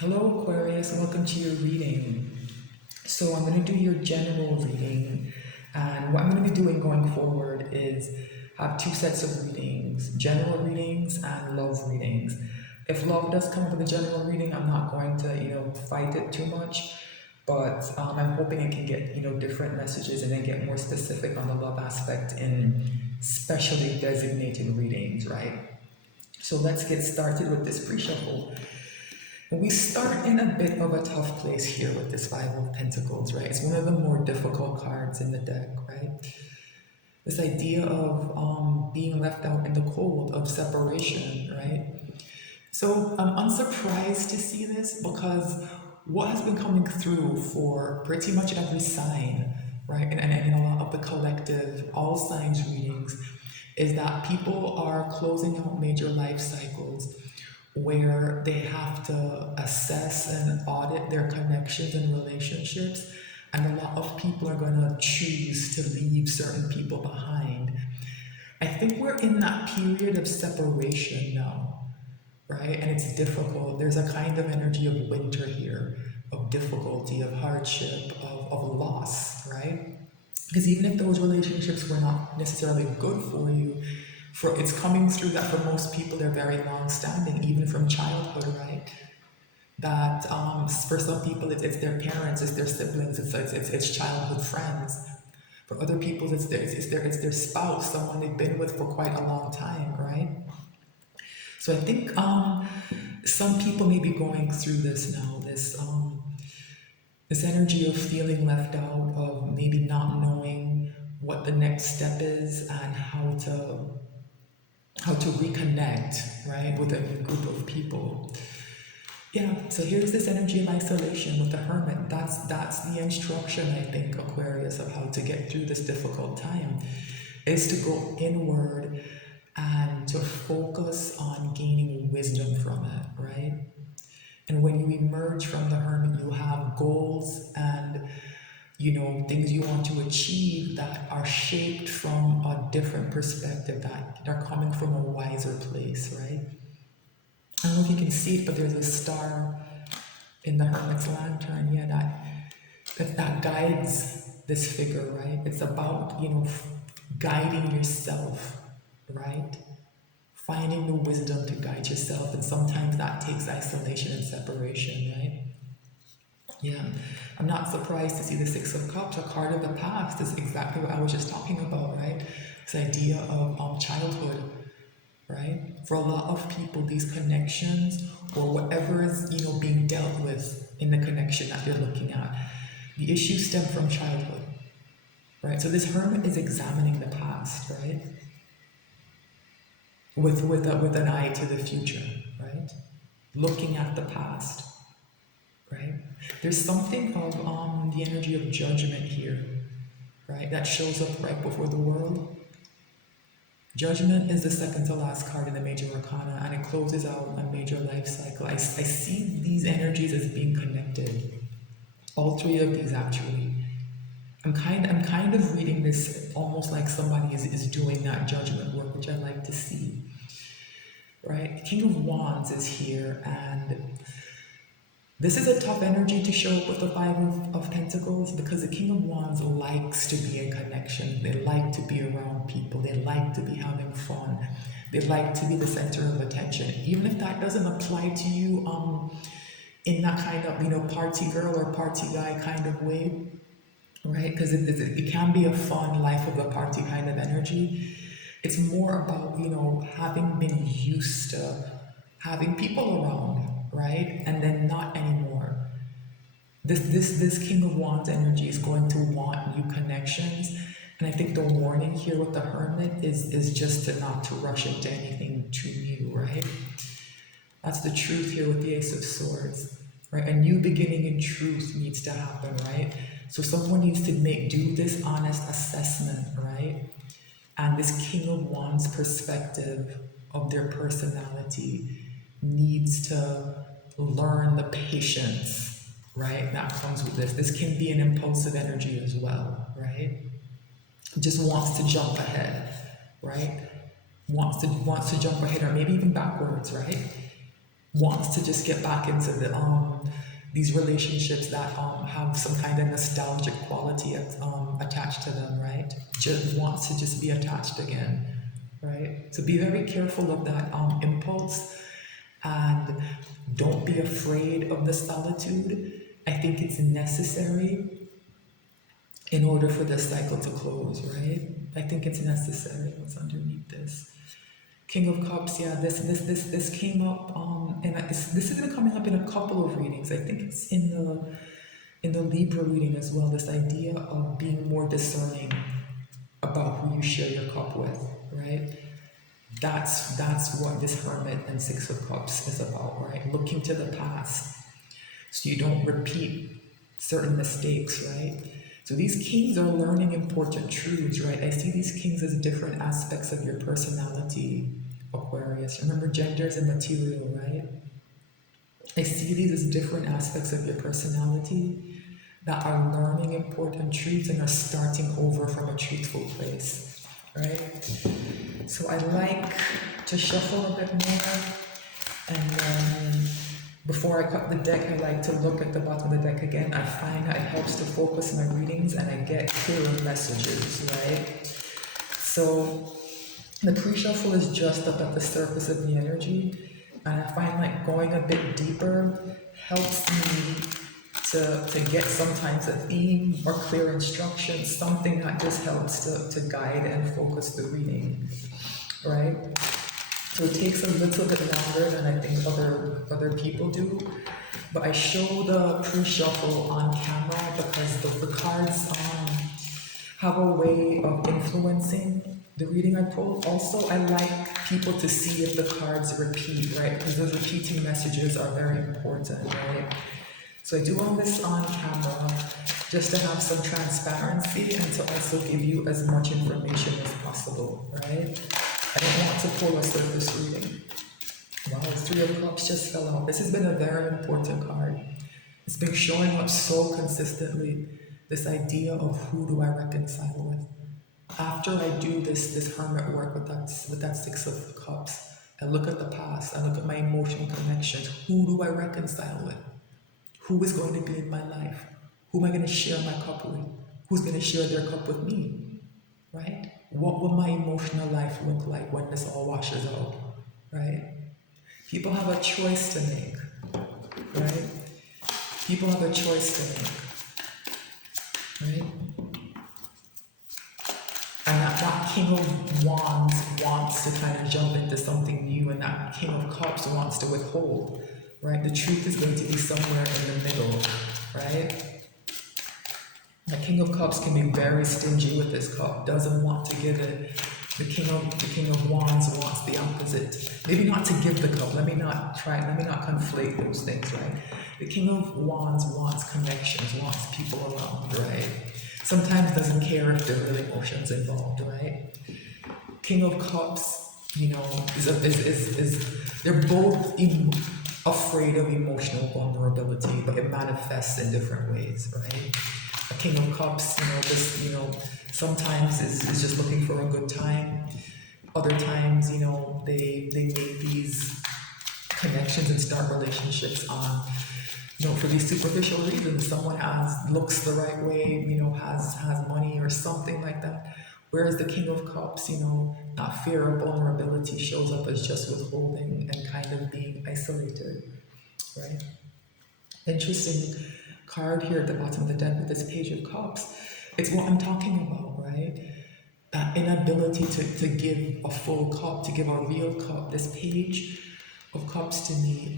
Hello, Aquarius, and welcome to your reading. So, I'm going to do your general reading, and what I'm going to be doing going forward is have two sets of readings, general readings and love readings. If love does come up with a general reading, I'm not going to, fight it too much, but I'm hoping it can get, different messages and then get more specific on the love aspect in specially designated readings, right? So, let's get started with this pre-shuffle. We start in a bit of a tough place here with this Five of Pentacles, right? It's one of the more difficult cards in the deck, right? This idea of being left out in the cold, of separation, right? So I'm unsurprised to see this because what has been coming through for pretty much every sign, right? And a lot of the collective, all signs readings, is that people are closing out major life cycles where they have to assess and audit their connections and relationships. And a lot of people are going to choose to leave certain people behind. I think we're in that period of separation now, right? And it's difficult. There's a kind of energy of winter here, of difficulty, of hardship, of loss, right? Because even if those relationships were not necessarily good for you, it's coming through that for most people they're very long standing, even from childhood, right? That for some people it's their parents, it's their siblings, it's childhood friends. For other people it's their spouse, someone they've been with for quite a long time, right? So I think some people may be going through this now, this energy of feeling left out, of maybe not knowing what the next step is and how to reconnect, right, with a new group of people. Yeah, so here's this energy of isolation with the Hermit. That's the instruction, I think, Aquarius, of how to get through this difficult time, is to go inward and to focus on gaining wisdom from it, right? And when you emerge from the Hermit, you have goals and things you want to achieve that are shaped from a different perspective, that are coming from a wiser place, right? I don't know if you can see it, but there's a star in the Hermit's lantern, yeah, that guides this figure, right? It's about, guiding yourself, right? Finding the wisdom to guide yourself, and sometimes that takes isolation and separation, right? Yeah, I'm not surprised to see the Six of Cups, a card of the past. Is exactly what I was just talking about, right? This idea of childhood, right? For a lot of people, these connections or whatever is being dealt with in the connection that they're looking at, the issues stem from childhood, right? So this Hermit is examining the past, right? With an eye to the future, right? Looking at the past, right? There's something of the energy of judgment here, right? That shows up right before the world. Judgment is the second to last card in the major arcana, and it closes out a major life cycle. I see these energies as being connected. All three of these actually. I'm kind of reading this almost like somebody is doing that judgment work, which I like to see. Right? King of Wands is here, and this is a tough energy to show up with the Five of Pentacles, because the King of Wands likes to be in connection. They like to be around people. They like to be having fun. They like to be the center of attention. Even if that doesn't apply to you in that kind of, party girl or party guy kind of way, right? Because it can be a fun life of the party kind of energy. It's more about, having been used to having people around, right? And then not anymore. This King of Wands energy is going to want new connections. And I think the warning here with the Hermit is just not to rush into anything too new, right? That's the truth here with the Ace of Swords, right? A new beginning in truth needs to happen, right? So someone needs to do this honest assessment, right? And this King of Wands perspective of their personality needs to learn the patience, right? That comes with this. This can be an impulsive energy as well, right? Just wants to jump ahead, right? Wants to jump ahead, or maybe even backwards, right? wants to just get back into these relationships that have some kind of nostalgic quality attached to them, right? Just wants to just be attached again, right? So be very careful of that impulse, and don't be afraid of the solitude. I think it's necessary in order for this cycle to close, right? I think it's necessary. What's underneath this? King of Cups, yeah, this came up, and this has been coming up in a couple of readings. I think it's in the Libra reading as well. This idea of being more discerning about who you share your cup with, right? That's what this Hermit and Six of Cups is about, right? Looking to the past, so you don't repeat certain mistakes, right? So these kings are learning important truths, right? I see these kings as different aspects of your personality, Aquarius. Remember, gender is immaterial, right? I see these as different aspects of your personality that are learning important truths and are starting over from a truthful place, right? So I like to shuffle a bit more, and then before I cut the deck, I like to look at the bottom of the deck again. I find that it helps to focus my readings and I get clearer messages, right? So the pre-shuffle is just up at the surface of the energy, and I find like going a bit deeper helps me to get sometimes a theme or clear instructions, something that just helps to guide and focus the reading, right? So it takes a little bit longer than I think other people do, but I show the pre-shuffle on camera because the cards have a way of influencing the reading I pull. Also, I like people to see if the cards repeat, right? Because those repeating messages are very important, right? So I do all this on camera just to have some transparency and to also give you as much information as possible, right? I don't want to pull a surface reading. Wow, the Three of Cups just fell out. This has been a very important card. It's been showing up so consistently, this idea of who do I reconcile with. After I do this hermit work with that Six of Cups, I look at the past, I look at my emotional connections. Who do I reconcile with? Who is going to be in my life? Who am I going to share my cup with? Who's going to share their cup with me? Right? What will my emotional life look like when this all washes out? Right? People have a choice to make. Right? People have a choice to make. Right? And that King of Wands wants to kind of jump into something new, and that King of Cups wants to withhold. Right? The truth is going to be somewhere in the middle. Right? The King of Cups can be very stingy with this cup, doesn't want to give it. The King of Wands wants the opposite. Maybe not to give the cup, let me not conflate those things, right? The King of Wands wants connections, wants people around, right? Sometimes doesn't care if there are really emotions involved, right? King of Cups, they're both afraid of emotional vulnerability, but it manifests in different ways, right? A King of Cups, sometimes is just looking for a good time. Other times, they make these connections and start relationships on, for these superficial reasons. Someone looks the right way, has money or something like that. Whereas the King of Cups, that fear of vulnerability shows up as just withholding and kind of being isolated, right? Interesting card here at the bottom of the deck with this Page of Cups. It's what I'm talking about, right? That inability to give a full cup, to give a real cup. This Page of Cups to me,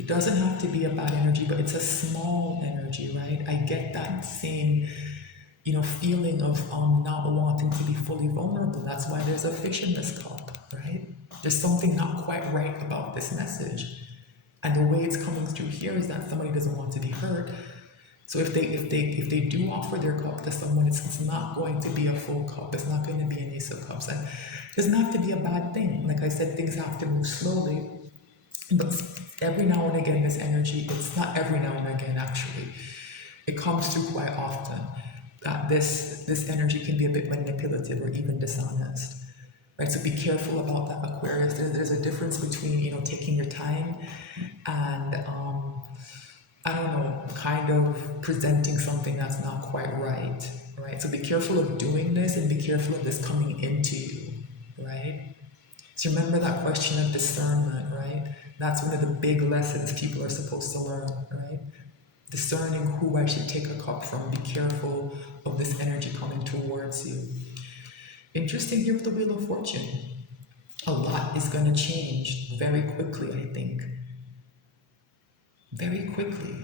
it doesn't have to be a bad energy, but it's a small energy, right? I get that same, feeling of not wanting to be fully vulnerable. That's why there's a fish in this cup, right? There's something not quite right about this message. And the way it's coming through here is that somebody doesn't want to be hurt. So if they do offer their cup to someone, it's not going to be a full cup. It's not going to be an Ace of Cups. And it doesn't have to be a bad thing. Like I said, things have to move slowly. But every now and again, this energy, it's not every now and again actually, it comes through quite often, that this energy can be a bit manipulative or even dishonest. right? So be careful about that, Aquarius. There's a difference between, taking your time and, I don't know, kind of presenting something that's not quite right, right? So be careful of doing this and be careful of this coming into you, right? So remember that question of discernment, right? That's one of the big lessons people are supposed to learn, right? Discerning who I should take a cup from. Be careful of this energy coming towards you. Interesting here with the Wheel of Fortune. A lot is going to change very quickly, I think. Very quickly.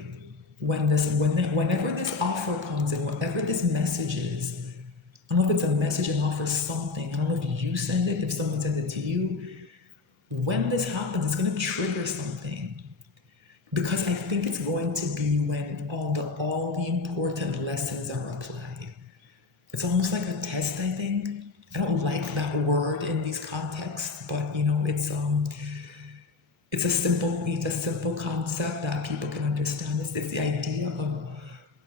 Whenever this offer comes in, whatever this message is, I don't know if it's a message, an offer, something. I don't know if you send it, if someone sends it to you. When this happens, it's going to trigger something. Because I think it's going to be when all the important lessons are applied. It's almost like a test, I think. I don't like that word in these contexts, but it's a simple concept that people can understand. It's the idea of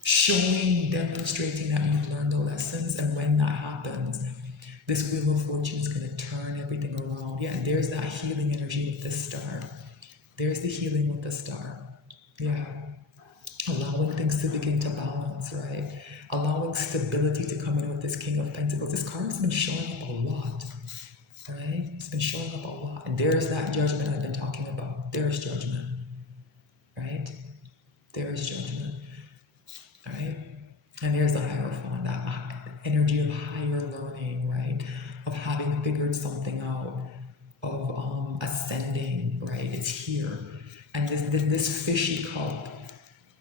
showing, demonstrating that you've learned the lessons, and when that happens, this Wheel of Fortune is going to turn everything around. Yeah, there's that healing energy with the star. There's the healing with the star. Yeah. Allowing things to begin to balance, right? Allowing stability to come in with this King of Pentacles. This card has been showing up a lot, right? It's been showing up a lot. And there's that judgment I've been talking about. There's judgment, right? There's judgment, right? And there's the Hierophant, that energy of higher learning, right? Of having figured something out, of ascending, right? It's here. And this fishy cup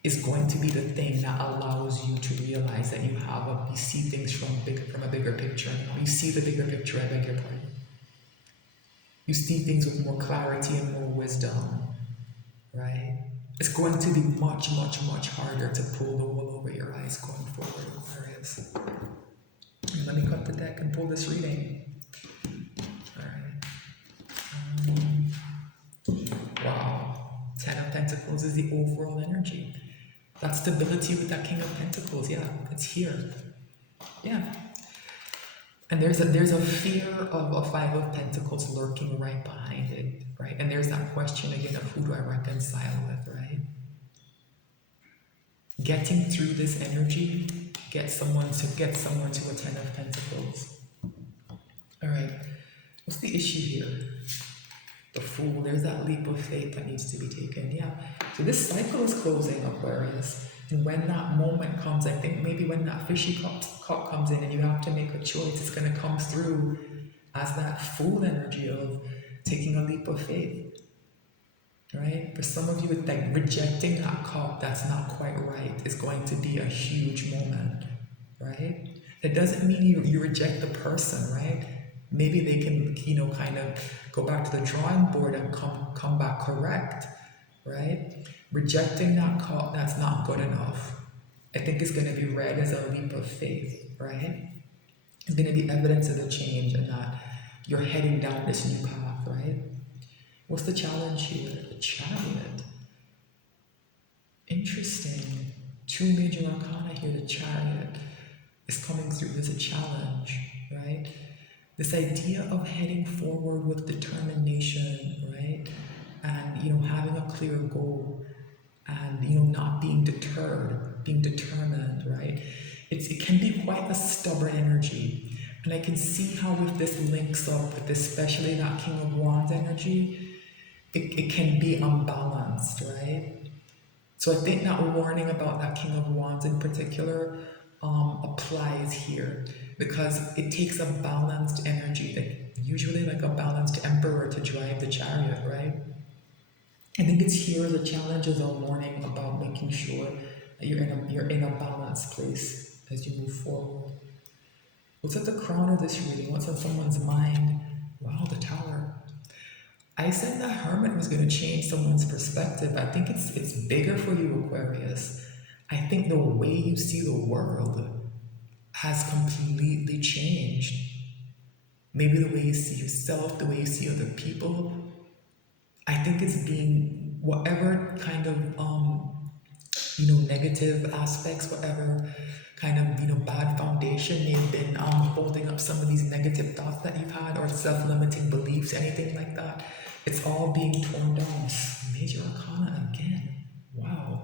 is going to be the thing that allows you to realize that you see things from a bigger picture. You see the bigger picture, I beg your pardon. You see things with more clarity and more wisdom, right? It's going to be much, much, much harder to pull the wool over your eyes going forward, Aquarius. And let me cut the deck and pull this reading. All right. Wow. 10 of Pentacles is the overall energy. That stability with that King of Pentacles, yeah, it's here. Yeah. And there's a fear of a Five of Pentacles lurking right behind it, right? And there's that question again of who do I reconcile with, right? Getting through this energy, get someone to a 10 of Pentacles. All right. What's the issue here? The Fool. There's that leap of faith that needs to be taken. Yeah. So this cycle is closing, Aquarius. And when that moment comes, I think maybe when that fishy cup comes in and you have to make a choice, it's going to come through as that Fool energy of taking a leap of faith. Right? For some of you, it's like rejecting that cup that's not quite right is going to be a huge moment. Right? It doesn't mean you reject the person, right? Maybe they can, kind of go back to the drawing board and come back correct, right? Rejecting that cup that's not good enough, I think is going to be read as a leap of faith, right? It's going to be evidence of the change and that you're heading down this new path, right? What's the challenge here? The Chariot. Interesting. 2 major arcana here. The Chariot is coming through as a challenge, right? This idea of heading forward with determination, right? And, having a clear goal and, not being deterred, being determined, right? It can be quite a stubborn energy. And I can see how if this links up with especially that King of Wands energy, it can be unbalanced, right? So I think that warning about that King of Wands in particular applies here because it takes a balanced energy, usually like a balanced emperor to drive the chariot, right? I think it's here as a challenge, as a warning about making sure that you're in a balanced place as you move forward. What's at the crown of this reading? What's on someone's mind? Wow, the Tower. I said that Hermit was going to change someone's perspective. I think it's bigger for you, Aquarius. I think the way you see the world has completely changed. Maybe the way you see yourself, the way you see other people. I think it's being whatever kind of negative aspects, whatever kind of, bad foundation may have been holding up some of these negative thoughts that you've had, or self-limiting beliefs, anything like that. It's all being torn down. Major Arcana again. Wow.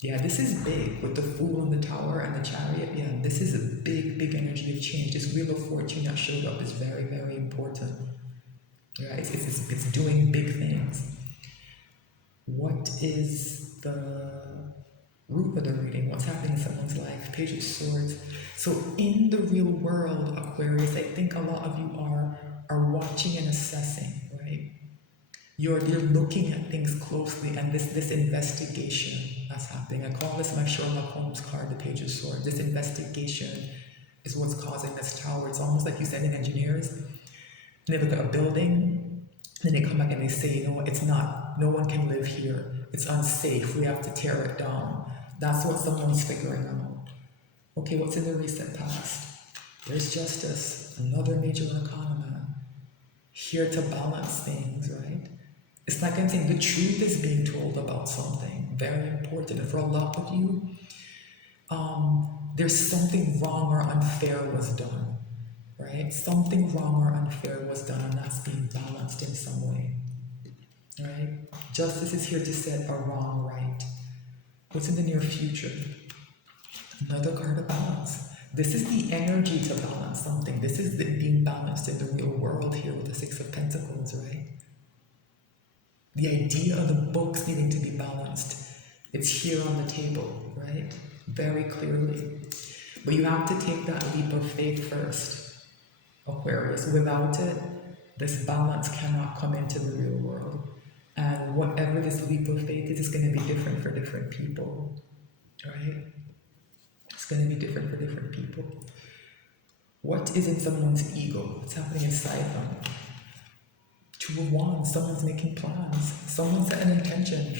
Yeah, this is big with the Fool and the Tower and the Chariot. Yeah, this is a big, big energy of change. This Wheel of Fortune that showed up is very, very important. Yeah, it's doing big things. What is the root of the reading? What's happening in someone's life? Page of Swords. So in the real world, Aquarius, I think a lot of you are watching and assessing, right? You're looking at things closely, and this investigation that's happening. I call this my Sherlock Holmes card, the Page of Swords. This investigation is what's causing this tower. It's almost like you send in engineers, and they look at a building, then they come back and they say, you know what, it's not, no one can live here. It's unsafe. We have to tear it down. That's what someone's figuring out. Okay, what's in the recent past? There's Justice, another major arcana, man. Here to balance things, right? It's like I'm saying, the truth is being told about something very important. And for a lot of you, there's something wrong or unfair was done, right? Something wrong or unfair was done, and that's being balanced in some way, right? Justice is here to set a wrong right. What's in the near future? Another card of balance. This is the energy to balance something. This is being balanced in the real world here with the Six of Pentacles, right? The idea of the books needing to be balanced, it's here on the table, right? Very clearly. But you have to take that leap of faith first, Aquarius. Without it, this balance cannot come into the real world. And whatever this leap of faith is going to be different for different people, right? It's going to be different for different people. What is in someone's ego? What's happening inside them? Two of Wands, someone's making plans. Someone set an intention.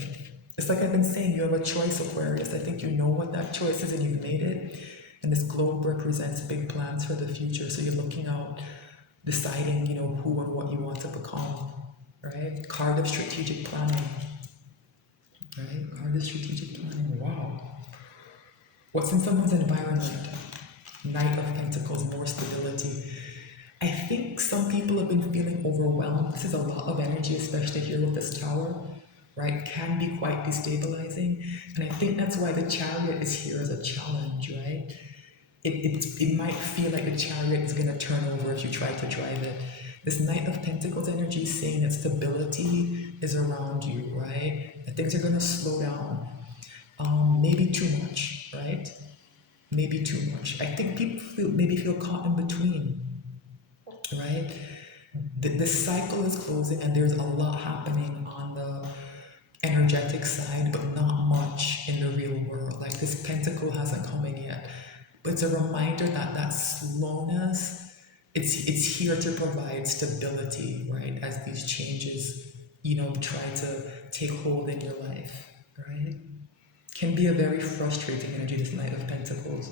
It's like I've been saying, you have a choice, Aquarius. I think you know what that choice is and you've made it. And this globe represents big plans for the future. So you're looking out, deciding, who and what you want to become, right? Card of strategic planning, right? Card of strategic planning, wow. What's in someone's environment? Knight of Pentacles, more stability. I think some people have been feeling overwhelmed. This is a lot of energy, especially here with this tower, right? Can be quite destabilizing. And I think that's why the Chariot is here as a challenge, right? It might feel like the Chariot is going to turn over if you try to drive it. This Knight of Pentacles energy is saying that stability is around you, right? That things are going to slow down. Maybe too much, right? Maybe too much. I think people maybe feel caught in between, right? The cycle is closing and there's a lot happening on the energetic side, but not much in the real world. Like this pentacle hasn't come in yet. But it's a reminder that that slowness, it's here to provide stability, right? As these changes, try to take hold in your life, right? Can be a very frustrating energy, this Knight of Pentacles,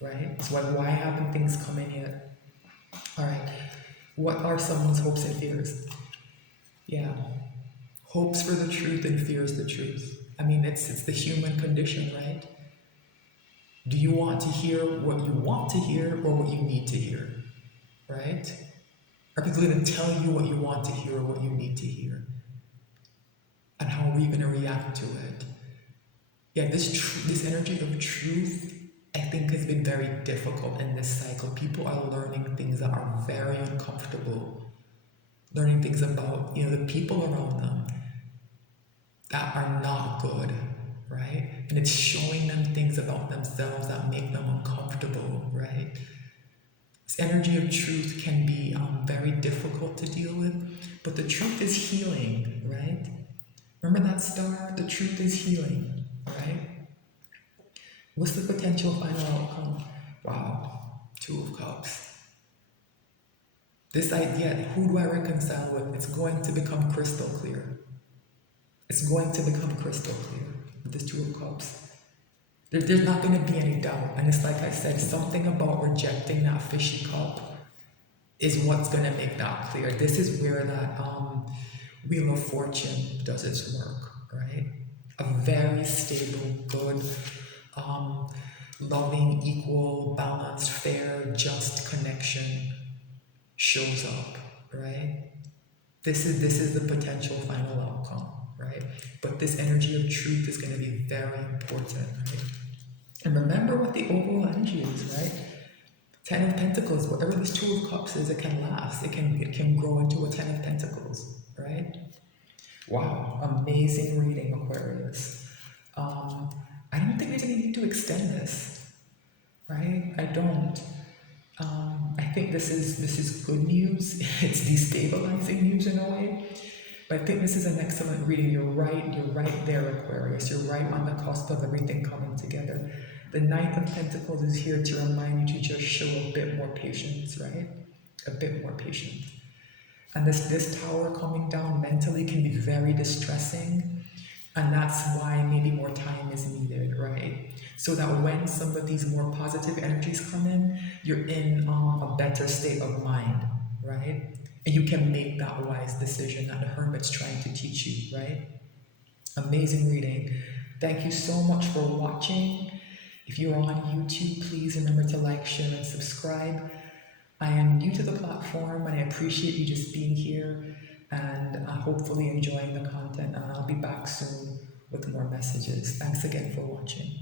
right? So why haven't things come in yet? All right. What are someone's hopes and fears? Yeah. Hopes for the truth and fears the truth. I mean, it's the human condition, right? Do you want to hear what you want to hear or what you need to hear, right? Are people going to tell you what you want to hear or what you need to hear? And how are we going to react to it? Yeah, this energy of truth, I think, has been very difficult in this cycle. People are learning things that are very uncomfortable. Learning things about, the people around them that are not good, right? And it's showing them things about themselves that make them uncomfortable, right? This energy of truth can be very difficult to deal with, but the truth is healing, right? Remember that star? The truth is healing, right? What's the potential final outcome? Wow, Two of Cups. This idea, who do I reconcile with? It's going to become crystal clear. It's going to become crystal clear with this Two of Cups. There's not going to be any doubt. And it's like I said, something about rejecting that fishy cup is what's going to make that clear. This is where that Wheel of Fortune does its work, right? A very stable, good, loving, equal, balanced, fair, just connection shows up, right? This is the potential final outcome, right? But this energy of truth is going to be very important, right? And remember what the overall energy is, right? Ten of Pentacles, whatever this Two of Cups is, it can last. It can grow into a Ten of Pentacles, right? Wow, amazing reading, Aquarius. I don't think there's any need to extend this, right? I don't. I think this is good news. It's destabilizing news in a way, but I think this is an excellent reading. You're right there, Aquarius. You're right on the cusp of everything coming together. The Knight of Pentacles is here to remind you to just show a bit more patience, right? A bit more patience. And this tower coming down mentally can be very distressing. And that's why maybe more time is needed, right? So that when some of these more positive energies come in, you're in a better state of mind, right? And you can make that wise decision that the Hermit's trying to teach you, right? Amazing reading. Thank you so much for watching. If you're on YouTube, please remember to like, share, and subscribe. I am new to the platform and I appreciate you just being here and hopefully enjoying the content. And I'll be back soon with more messages. Thanks again for watching.